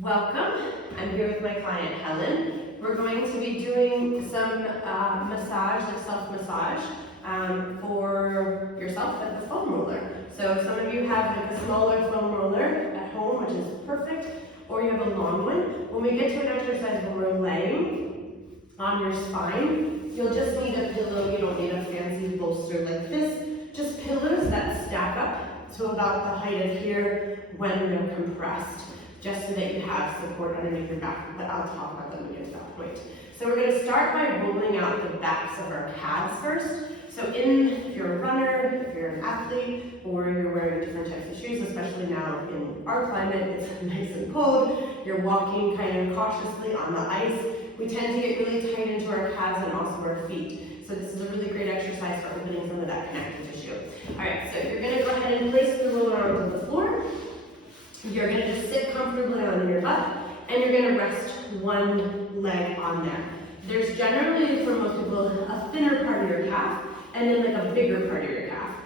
Welcome. I'm here with my client Helen. We're going to be doing some massage, like self-massage, for yourself with the foam roller. So some of you have like a smaller foam roller at home, which is perfect, or you have a long one. When we get to an exercise where we're laying on your spine, you'll just need a pillow. You don't need a fancy bolster like this. Just pillows that stack up to about the height of here when they're compressed, just so that you have support underneath your back, but I'll talk about that when we get to that point. So we're going to start by rolling out the backs of our calves first. So if you're a runner, if you're an athlete, or you're wearing different types of shoes, especially now in our climate, it's nice and cold, you're walking kind of cautiously on the ice, we tend to get really tight into our calves and also our feet. So this is a really great exercise for opening some of that connective tissue. All right, so you're going to go ahead and place the roller onto the floor. You're going to just sit comfortably on your butt, and you're going to rest one leg on there. There's generally, for most people, a thinner part of your calf, and then like a bigger part of your calf.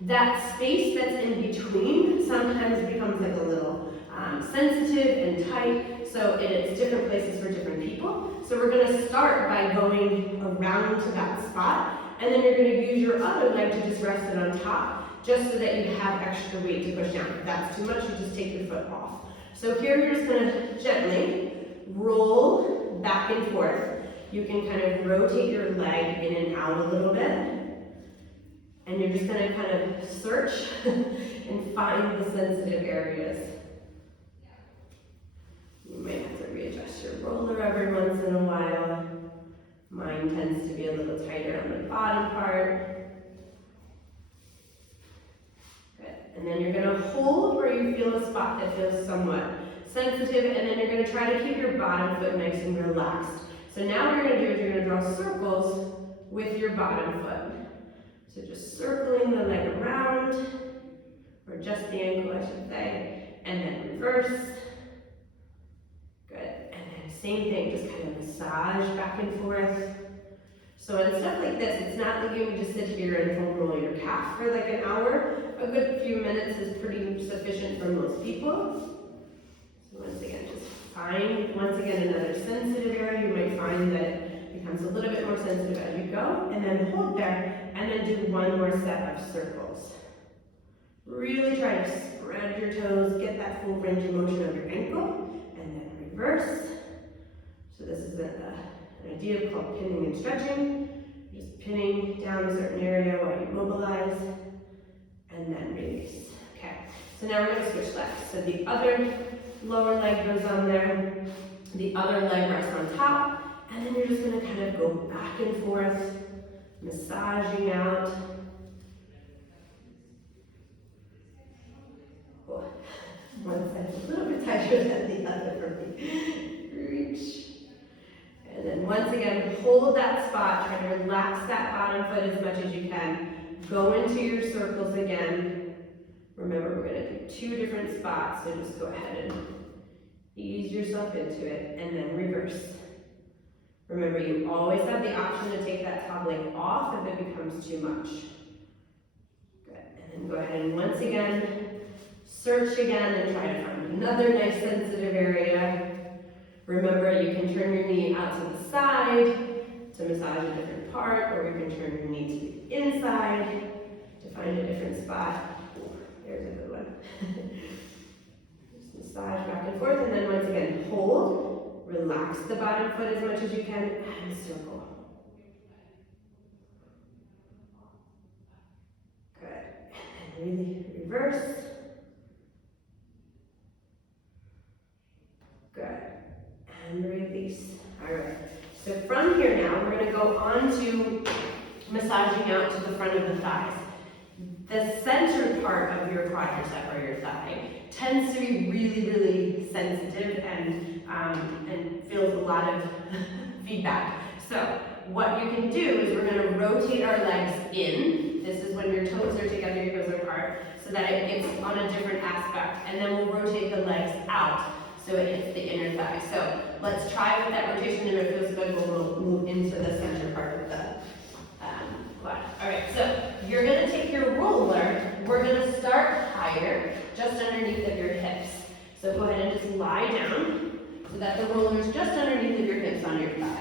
That space that's in between sometimes becomes like a little sensitive and tight, so it's different places for different people. So we're going to start by going around to that spot, and then you're going to use your other leg to just rest it on top, just so that you have extra weight to push down. If that's too much, you just take your foot off. So here you're just going to gently roll back and forth. You can kind of rotate your leg in and out a little bit. And you're just going to kind of search and find the sensitive areas. You might have to readjust your roller every once in a while. Mine tends to be a little tighter on the bottom part. Good. And then you're going to hold where you feel a spot that feels somewhat sensitive, and then you're going to try to keep your bottom foot nice and relaxed. So now what you're going to do is you're going to draw circles with your bottom foot. So just circling the leg around, or just the ankle, I should say, and then reverse. Good. And then same thing, just kind of massage back and forth. So in stuff like this, it's not like you would just sit here and foam roll your calf for like an hour. A good few minutes is pretty sufficient for most people. So once again, just find, another sensitive area. You might find that it becomes a little bit more sensitive as you go, and then hold there, and then do one more set of circles. Really try to spread your toes, get that full range of motion of your ankle, and then reverse. So this is an idea called pinning and stretching. Just pinning down a certain area while you mobilize, and then release. Okay, so now we're going to switch legs. So the other lower leg goes on there, the other leg rests on top, and then you're just going to kind of go back and forth, massaging out. Oh, one side's a little bit tighter than the other for me. Reach. And then once again, hold that spot, try to relax that bottom foot as much as you can. Go into your circles again. Remember, we're going to do two different spots, so just go ahead and ease yourself into it, and then reverse. Remember, you always have the option to take that top leg off if it becomes too much. Good. And then go ahead and once again, search again and try to find another nice sensitive area. Remember, you can turn your knee out to the side to massage a different part, or you can turn your knee to the inside to find a different spot. Ooh, there's a good one. Just massage back and forth, and then once again, hold. Relax the bottom foot as much as you can, and circle. Good. And really reverse. Good. And release. All right. So from here now, we're going to go on to massaging out to the front of the thighs. The center part of your quadricep or your thigh tends to be really, really sensitive and feels a lot of feedback. So what you can do is we're going to rotate our legs in. This is when your toes are together, your toes are apart, so that it gets on a different aspect. And then we'll rotate the legs out so it hits the inner thigh. So let's try with that rotation, and if it feels good, we'll move into the center part of the quad. All right, so you're going to take your roller. We're going to start higher, just underneath of your hips. So go ahead and just lie down. that the roller is just underneath of your hips on your thighs.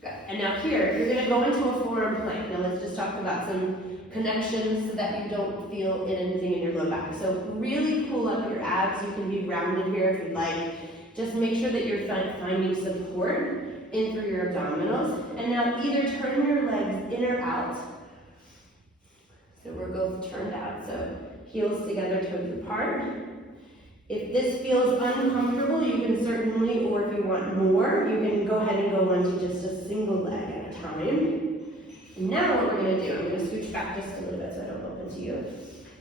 Good. And now here, you're going to go into a forearm plank. Now let's just talk about some connections so that you don't feel anything in your low back. So really pull up your abs. You can be rounded here if you'd like. Just make sure that you're finding support in through your abdominals. And now either turn your legs in or out. So we're both turned out. So heels together, toes apart. If this feels uncomfortable, you can certainly, or if you want more, you can go ahead and go onto just a single leg at a time. And now what we're going to do, I'm going to scooch back just a little bit so I don't bump into you.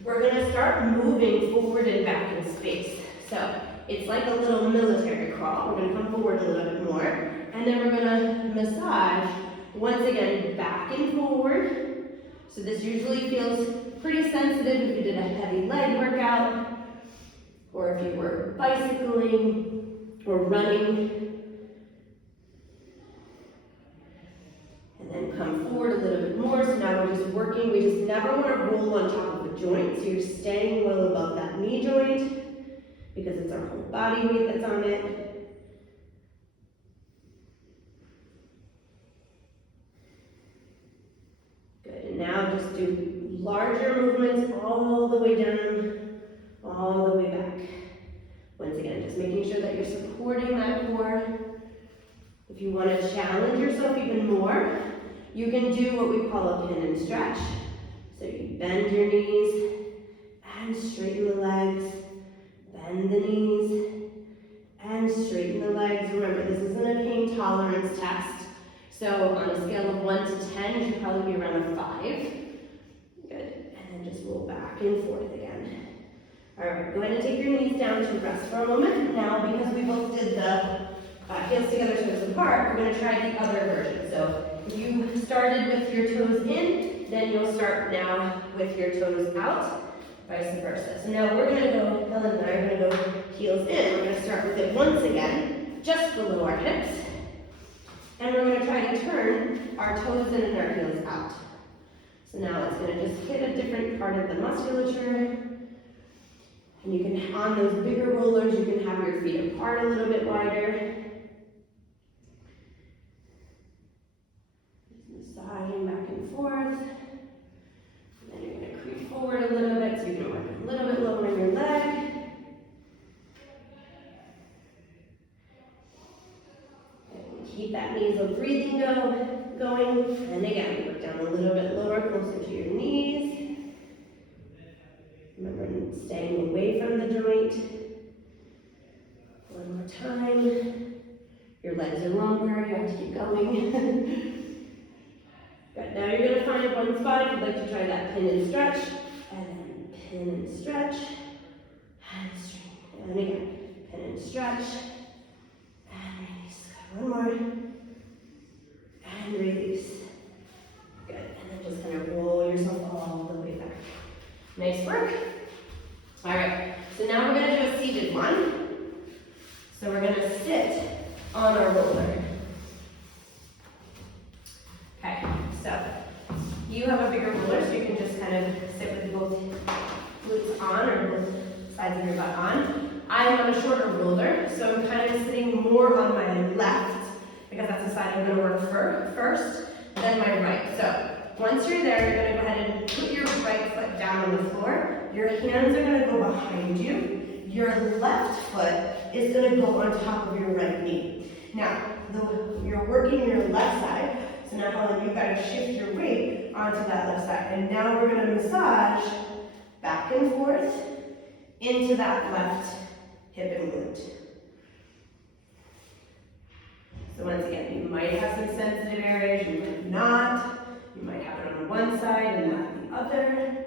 We're going to start moving forward and back in space. So it's like a little military crawl. We're going to come forward a little bit more. And then we're going to massage, once again, back and forward. So this usually feels pretty sensitive if you did a heavy leg workout, or if you were bicycling or running. And then come forward a little bit more. So now we're just working. We just never want to roll on top of a joint. So you're staying well above that knee joint because it's our whole body weight that's on it. Good. And now just do larger movements all the way down, all the way back. Once again, just making sure that you're supporting that core. If you want to challenge yourself even more, you can do what we call a pin and stretch. So you bend your knees and straighten the legs, bend the knees and straighten the legs. Remember, this isn't a pain tolerance test. So on a scale of 1 to 10, you should probably be around a 5. Good. And then just roll back and forth again. All right, go ahead and take your knees down to rest for a moment. Now, because we both did the heels together, toes apart, we're going to try the other version. So if you started with your toes in, then you'll start now with your toes out, vice versa. So now we're going to go, Helen and I are going to go heels in. We're going to start with it once again, just below our hips. And we're going to try to turn our toes in and our heels out. So now it's going to just hit a different part of the musculature. And you can, on those bigger rollers, you can have your feet apart a little bit wider. Just massaging back and forth. And then you're going to creep forward a little bit so you can work a little bit lower in your leg. And keep that nasal breathing going. And again, work down a little bit lower, closer to your knees. Remember, staying away from the joint. One more time. Your legs are longer, you have to keep going. Good, now you're going to find one spot if you'd like to try that pin and stretch. And then pin and stretch. And straighten. And again, pin and stretch. And release. Good, one more. And release. Good, and then just kind of roll yourself all the way back. Nice work. All right, so now we're going to do a seated one. So we're going to sit on our roller. Okay, so you have a bigger roller, so you can just kind of sit with both glutes on or both sides of your butt on. I'm on a shorter roller, so I'm kind of sitting more on my left because that's the side I'm going to work first, then my right. So once you're there, you're going to go ahead and put your right foot down on the floor. Your hands are going to go behind you. Your left foot is going to go on top of your right knee. Now, you're working your left side, so now Helen, you've got to shift your weight onto that left side. And now we're going to massage back and forth into that left hip and glute. So once again, you might have some sensitive areas, you might not. You might have it on one side and not the other.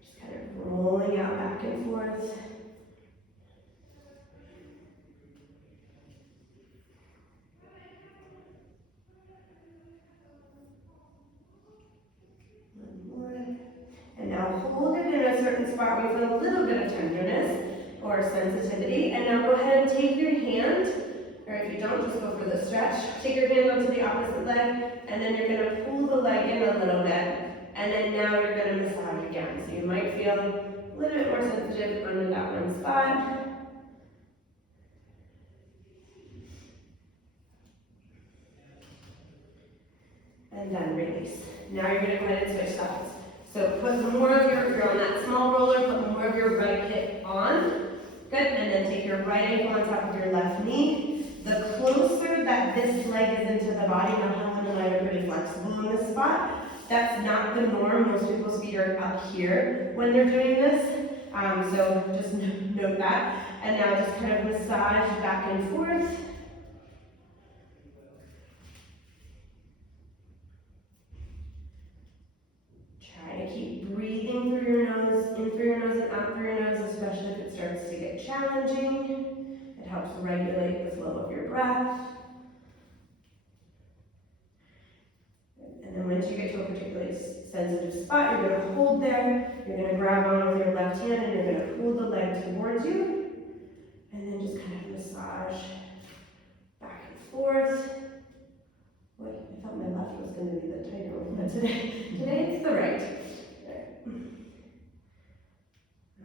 Just kind of rolling out back and forth. One more. And now hold it in a certain spot where you feel a little bit of tenderness or sensitivity. And now go ahead and take your hand, or if you don't, just go for the stretch. Take your hand onto the opposite leg, and then you're going to pull the leg in a little bit, and then now you're going to massage again. So you might feel a little bit more sensitive under that one spot. and then release. Now you're gonna go ahead and switch sides. So put more of you're on that small roller, put more of your right hip on. Good, and then take your right ankle on top of your left knee. The closer that this leg is into the body, now Helen and I are pretty flexible in this spot. That's not the norm. Most people's feet are up here when they're doing this. So just note that. And now just kind of massage back and forth. Try to keep breathing through your nose, in through your nose and out through your nose, especially if it starts to get challenging. It helps regulate the flow of your breath. And then once you get to a particularly sensitive spot, you're going to hold there. You're going to grab on with your left hand and you're going to pull the leg towards you. And then just kind of massage back and forth. Wait, I thought my left was going to be the tighter one, but today it's the right.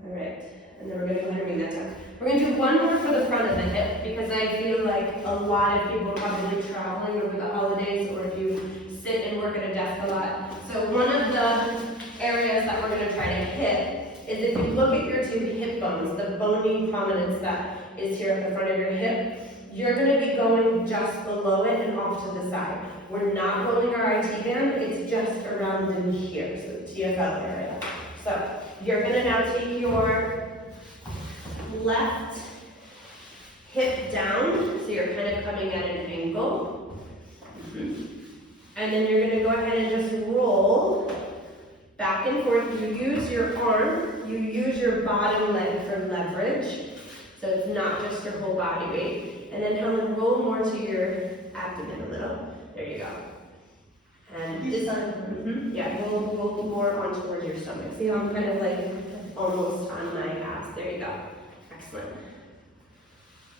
All right, and then we're going to go ahead and bring that down. We're going to do one more for the front of the hip because I feel like a lot of people are probably traveling over the holidays, or if you sit and work at a desk a lot. So one of the areas that we're going to try to hit is if you look at your two hip bones, the bony prominence that is here at the front of your hip, you're going to be going just below it and off to the side. We're not rolling our IT band, it's just around in here, so the TFL area. So you're going to now take your left hip down, so you're kind of coming at an angle. And then you're going to go ahead and just roll back and forth. You use your arm, you use your bottom leg for leverage, so it's not just your whole body weight. And then Helen, roll more to your abdomen a little. There you go. And this time, yeah, roll more on towards your stomach. See how I'm kind of like almost on my abs. There you go. Excellent.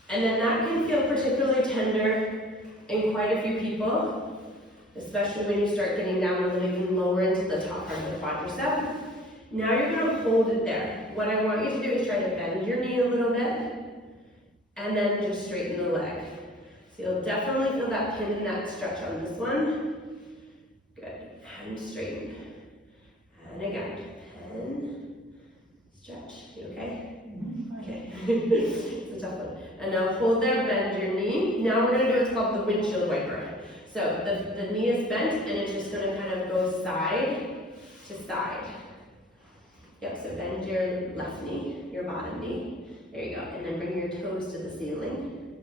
And then that can feel particularly tender in quite a few people, especially when you start getting down a little bit lower into the top part of the quadricep. Now you're going to hold it there. What I want you to do is try to bend your knee a little bit, and then just straighten the leg. So you'll definitely feel that pin and that stretch on this one. Good. And straighten. And again. And stretch. You okay? Okay. It's a tough one. And now hold there, bend your knee. Now we're going to do what's called the windshield wiper. So the knee is bent and it's just going to kind of go side to side. Yep, so bend your left knee, your bottom knee. There you go. And then bring your toes to the ceiling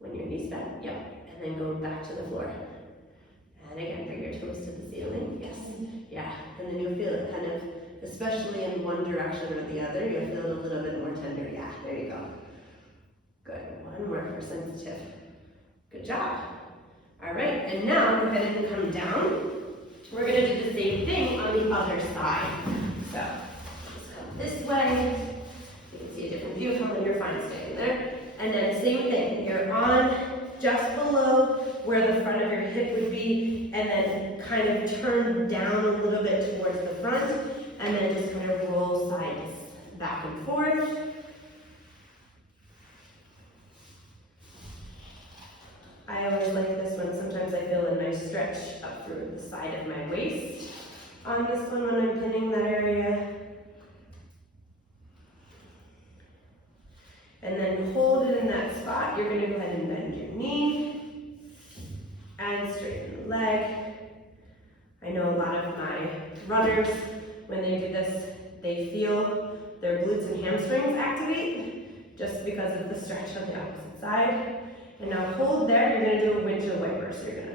when your knee's bent. Yep. And then go back to the floor. And again, bring your toes to the ceiling. Yes. Yeah. And then you'll feel it kind of, especially in one direction or the other, you'll feel it a little bit more tender. Yeah, there you go. Good. One more for sensitive. Good job. All right, and now go ahead and come down. We're going to do the same thing on the other side. So just come this way. You can see a different view of how you're fine staying there. And then same thing. You're on just below where the front of your hip would be, and then kind of turn down a little bit towards the front, and then just kind of roll sides back and forth. I always like this one. Sometimes I feel a nice stretch up through the side of my waist on this one when I'm pinning that area. And then hold it in that spot. You're going to go ahead and bend your knee and straighten the leg. I know a lot of my runners, when they do this, they feel their glutes and hamstrings activate just because of the stretch on the opposite side. And now hold there, you're going to do a windshield wiper. So you're going to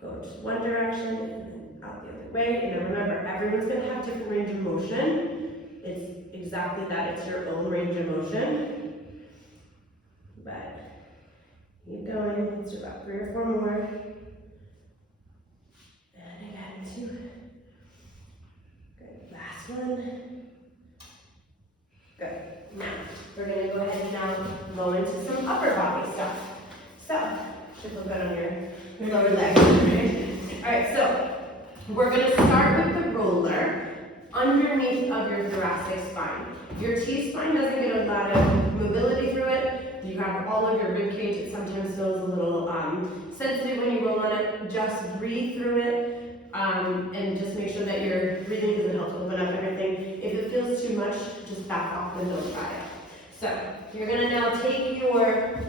go just one direction and then out the other way. And then remember, everyone's going to have different range of motion. It's exactly that, it's your own range of motion. But keep going, let's do about 3 or 4 more. And again, 2. Good, last one. Good. Now, we're going to go ahead and now go into some upper body stuff. So, should look good on your lower legs. Alright, so we're going to start with the roller underneath of your thoracic spine. Your T-spine doesn't get a lot of mobility through it. You have all of your rib cage. It sometimes feels a little sensitive when you roll on it. Just breathe through it and just make sure that you're breathing because it helps open up everything. If it feels too much, just back off and don't try it. So you're gonna now take your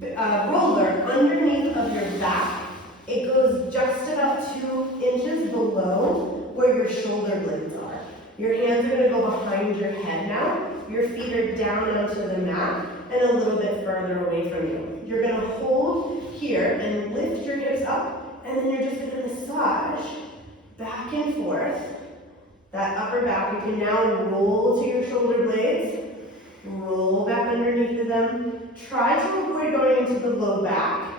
roller underneath of your back. It goes just about 2 inches below where your shoulder blades are. Your hands are gonna go behind your head now. Your feet are down onto the mat and a little bit further away from you. You're gonna hold here and lift your hips up, and then you're just gonna massage back and forth that upper back. You can now roll to your shoulder blades, roll back underneath of them. Try to avoid going into the low back.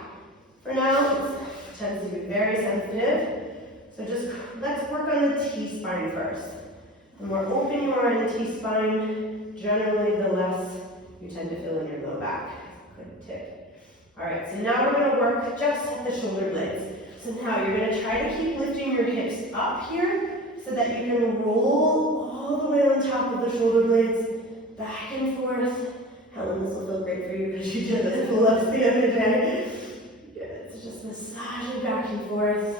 For now, it tends to be very sensitive. So just let's work on the T-spine first. The more open you are in the T-spine, generally the less you tend to feel in your low back. Good tip. All right, so now we're gonna work just the shoulder blades. So now you're gonna try to keep lifting your hips up here so that you can roll all the way on top of the shoulder blades, back and forth. Helen, this will feel great for you because you did this pull-ups the other day. Good, so just massaging back and forth.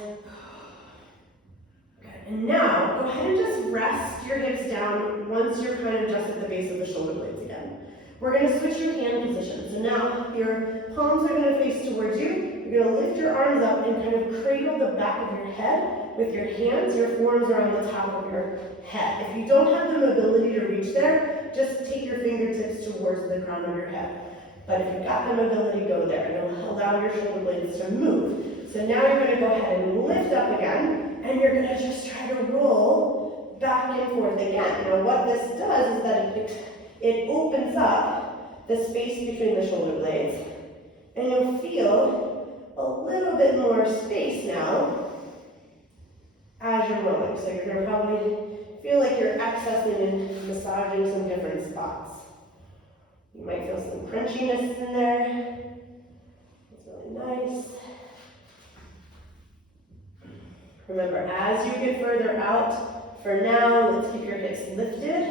And now, go ahead and just rest your hips down once you're kind of just at the base of the shoulder blades again. We're going to switch your hand position. So now, your palms are going to face towards you. You're going to lift your arms up and kind of cradle the back of your head with your hands. Your forearms are on the top of your head. If you don't have the mobility to reach there, just take your fingertips towards the crown of your head. But if you've got the mobility, go there. It'll allow your shoulder blades to move. So now you're going to go ahead and lift up again. And you're going to just try to roll back and forth again. Now what this does is that it opens up the space between the shoulder blades. And you'll feel a little bit more space now as you're rolling. So you're going to probably feel like you're accessing and massaging some different spots. You might feel some crunchiness in there. It's really nice. Remember, as you get further out, for now, let's keep your hips lifted.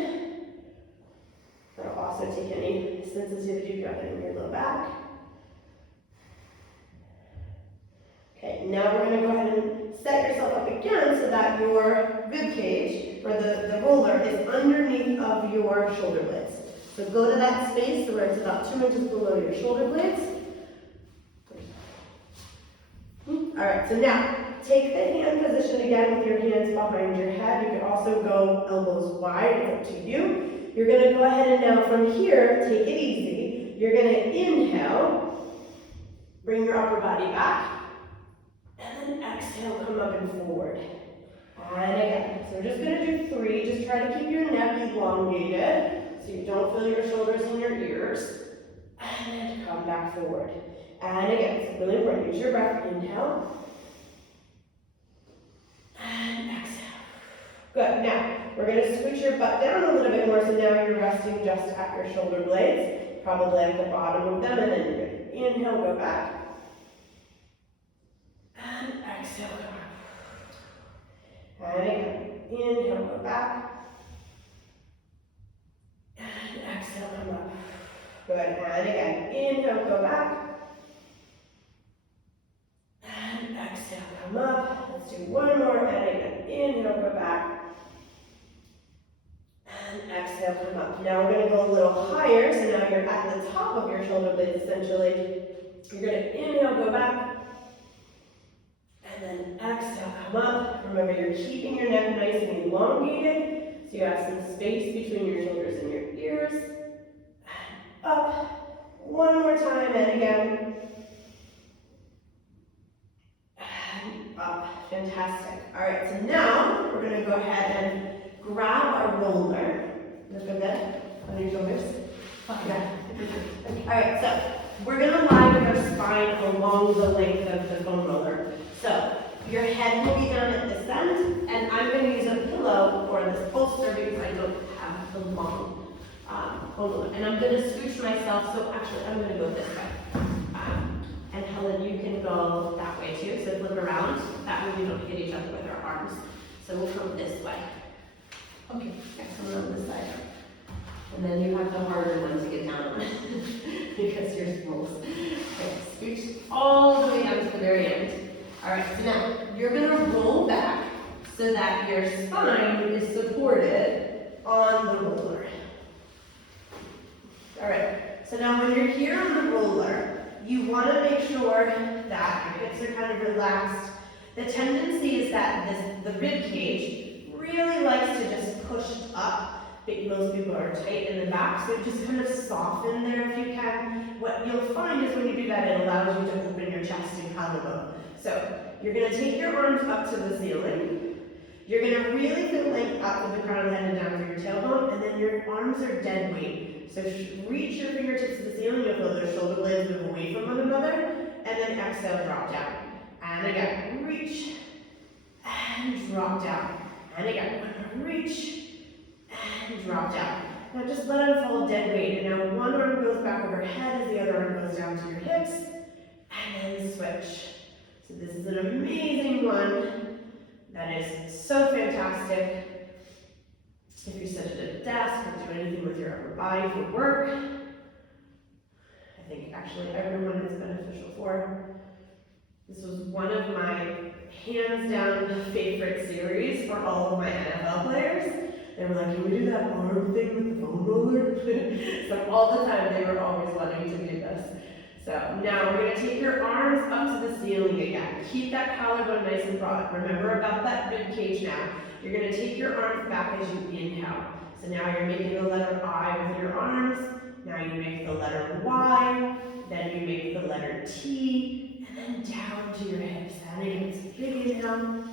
That'll also take any sensitivity you've got in your low back. Okay, now we're going to go ahead and set yourself up again so that your rib cage, or the roller, is underneath of your shoulder blades. So go to that space where it's about 2 inches below your shoulder blades. All right, so now, take the hand position again with your hands behind your head. You can also go elbows wide, up to you. You're going to go ahead and now from here, take it easy. You're going to inhale, bring your upper body back, and then exhale, come up and forward. And again, so we're just going to do 3. Just try to keep your neck elongated so you don't feel your shoulders in your ears. And then come back forward. And again, it's really important. Use your breath. Inhale. And exhale. Good. Now, we're going to switch your butt down a little bit more, so now you're resting just at your shoulder blades, probably at the bottom of them, and then you're going to inhale, go back. And exhale, come up. And again, inhale, go back. And exhale, come up. Good. And again, inhale, go back. And exhale, come up. Let's do one more. And again, inhale, go back. And exhale, come up. Now we're going to go a little higher. So now you're at the top of your shoulder blades, essentially. You're going to inhale, go back. And then exhale, come up. Remember, you're keeping your neck nice and elongated. So you have some space between your shoulders and your ears. And up. One more time. And again. Up. Fantastic. All right, so now we're going to go ahead and grab our roller. Is that good? On your shoulders? Yeah. All right, so we're going to lie with our spine along the length of the foam roller. So your head will be down at this end, and I'm going to use a pillow or this bolster because I don't have the long foam roller. And I'm going to scooch myself, so actually I'm going to go this way. And Helen, you can go that way too, so flip around. That way we don't hit each other with our arms. So we'll come this way. Okay, excellent on this side. And then you have the harder one to get down on because you're rolls. Okay, scooch all the way down to the very end. All right, so now you're gonna roll back so that your spine is supported on the roller. All right, so now when you're here on the roller, you wanna make sure that your hips are kind of relaxed. The tendency is that the rib cage really likes to just push up. Most people are tight in the back, so just kind of soften there if you can. What you'll find is when you do that, it allows you to open your chest and collarbone. So you're gonna take your arms up to the ceiling. You're gonna really feel length up with the crown of the head and down through your tailbone, and then your arms are dead weight. So reach your fingertips to the ceiling, you'll feel their shoulder blades move away from one another, and then exhale, drop down. And again, reach, and drop down. And again, reach, and drop down. Now just let them fall dead weight. And now one arm goes back overhead as the other arm goes down to your hips, and then switch. So this is an amazing one that is so fantastic. If you're sitting at a desk or doing anything with your upper body for work, I think actually everyone is beneficial for. This was one of my hands down favorite series for all of my NFL players. They were like, can we do that arm thing with the foam roller? So all the time they were always wanting to do this. So now we're going to take your arms up to the ceiling again. Keep that collarbone nice and broad. Remember about that rib cage now. You're going to take your arms back as you inhale. So now you're making the letter I with your arms. Now you make the letter Y. Then you make the letter T. And then down to your hips. And again, it's a big inhale.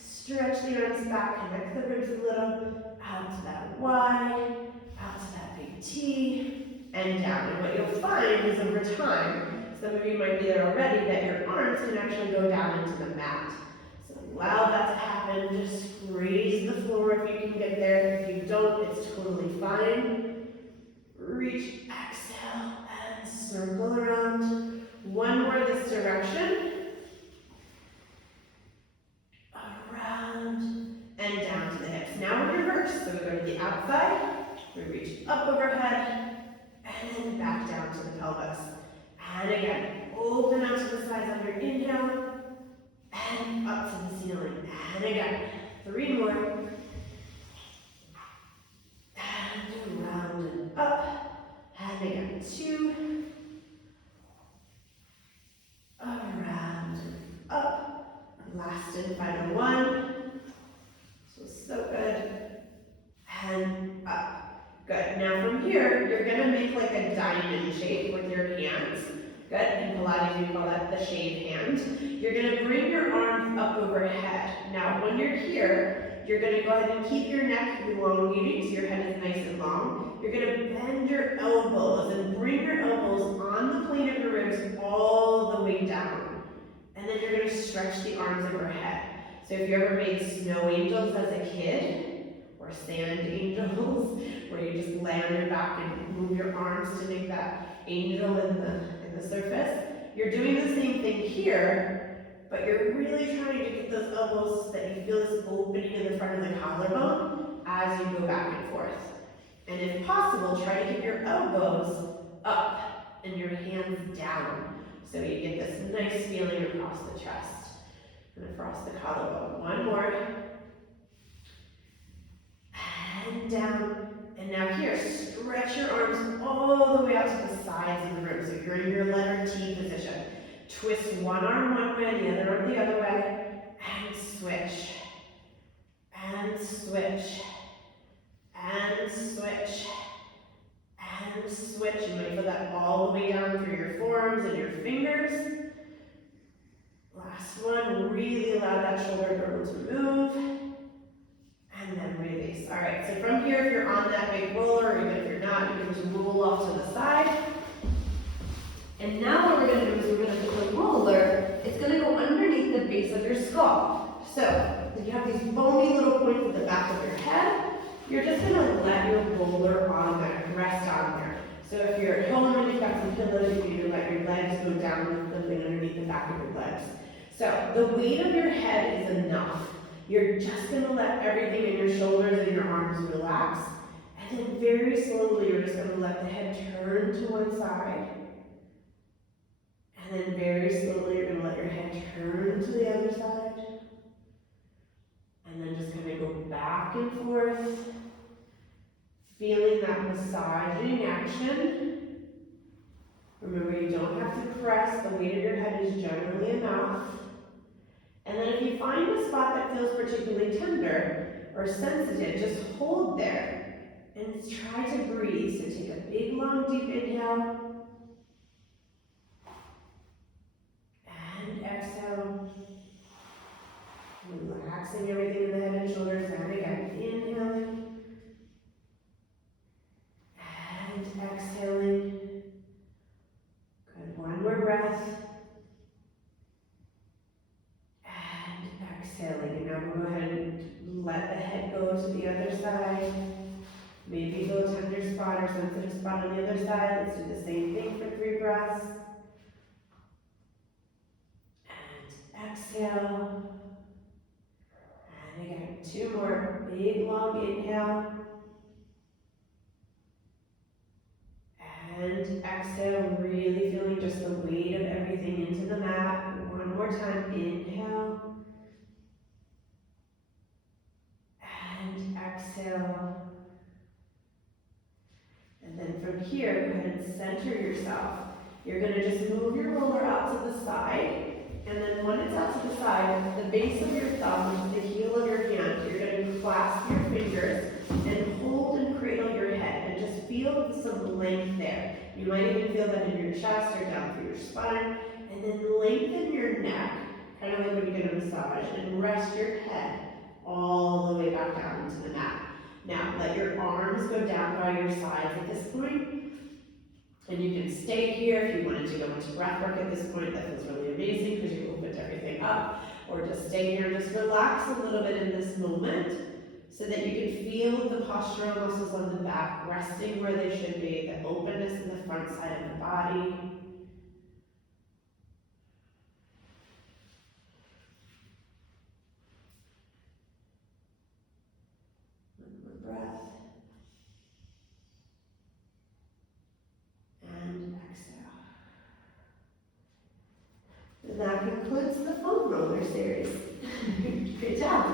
Stretch the arms back. Connect the ribs a little. Out to that Y. Out to that big T. And down. And what you'll find is over time, some of you might be there already, that your arms can actually go down into the mat. So allow that to happen. Just raise the floor if you can get there. If you don't, it's totally fine. Reach, exhale, and circle around. One more this direction. Around and down to the hips. Now we reverse. So we go to the outside. We reach up overhead. And then back down to the pelvis. And again, open out to the sides on your inhale. And up to the ceiling. And again, 3 more. And around and up. And again, 2. Around and up. Last and final one. This was so good. And up. Good. Now from here, you're going to make like a diamond shape with your hands. Good. In Pilates, we call that the shave hand. You're going to bring your arms up overhead. Now, when you're here, you're going to go ahead and keep your neck elongated so your head is nice and long. You're going to bend your elbows and bring your elbows on the plane of your ribs all the way down. And then you're going to stretch the arms overhead. So if you ever made snow angels as a kid, or sand angels, where you just lay on your back and move your arms to make that angel in the surface. You're doing the same thing here, but you're really trying to get those elbows so that you feel this opening in the front of the collarbone as you go back and forth. And if possible, try to keep your elbows up and your hands down so you get this nice feeling across the chest and across the collarbone. One more. And down, and now here, stretch your arms all the way out to the sides of the room. So you're in your letter T position. Twist one arm one way, the other arm the other way, and switch, and switch, and switch, and switch. You might feel that all the way down through your forearms and your fingers. Last one, really allow that shoulder girdle to move. And then release. All right, so from here, if you're on that big roller, or even if you're not, you can just roll off to the side. And now what we're going to do is we're going to put the roller, it's going to go underneath the base of your skull. So you have these bony little points at the back of your head. You're just going to let your roller on there, rest on there. So if you're at home and you've got some pillows, you can let your legs go down, something underneath the back of your legs. So the weight of your head is enough. You're just going to let everything in your shoulders and your arms relax. And then very slowly, you're just going to let the head turn to one side side. And then just kind of go back and forth, feeling that massaging action. Remember, you don't have to press, the weight of your head is generally enough. And then if you find a spot that feels particularly tender or sensitive, just hold there and try to breathe. So take a big, long, deep inhale. And exhale. Relaxing everything in the head and shoulders. And again, inhaling. And exhaling. Good, one more breath. And exhaling. And now we'll go ahead and let the head go to the other side. Maybe go tender spot or sensitive spot on the other side. Let's do the same thing for 3 breaths. And exhale. And again, 2 more. Big, long inhale. And exhale, really feeling just the weight of everything into the mat. One more time, inhale. And exhale. And then from here, go ahead and center yourself. You're going to just move your roller out to the side. And then when it's out to the side, the base of your thumb, which is the heel of your hand, you're going to clasp your fingers and hold and cradle your head. And just feel some length there. You might even feel that in your chest or down through your spine. And then lengthen your neck, kind of like when you get a massage, and rest your head all the way back down into the mat. Now, let your arms go down by your sides at this point. And you can stay here if you wanted to go into breath work at this point. That feels really amazing because you opened everything up. Or just stay here and just relax a little bit in this moment so that you can feel the postural muscles on the back resting where they should be, the openness in the front side of the body. One more breath. And exhale. And that concludes the foam roller series. Good job.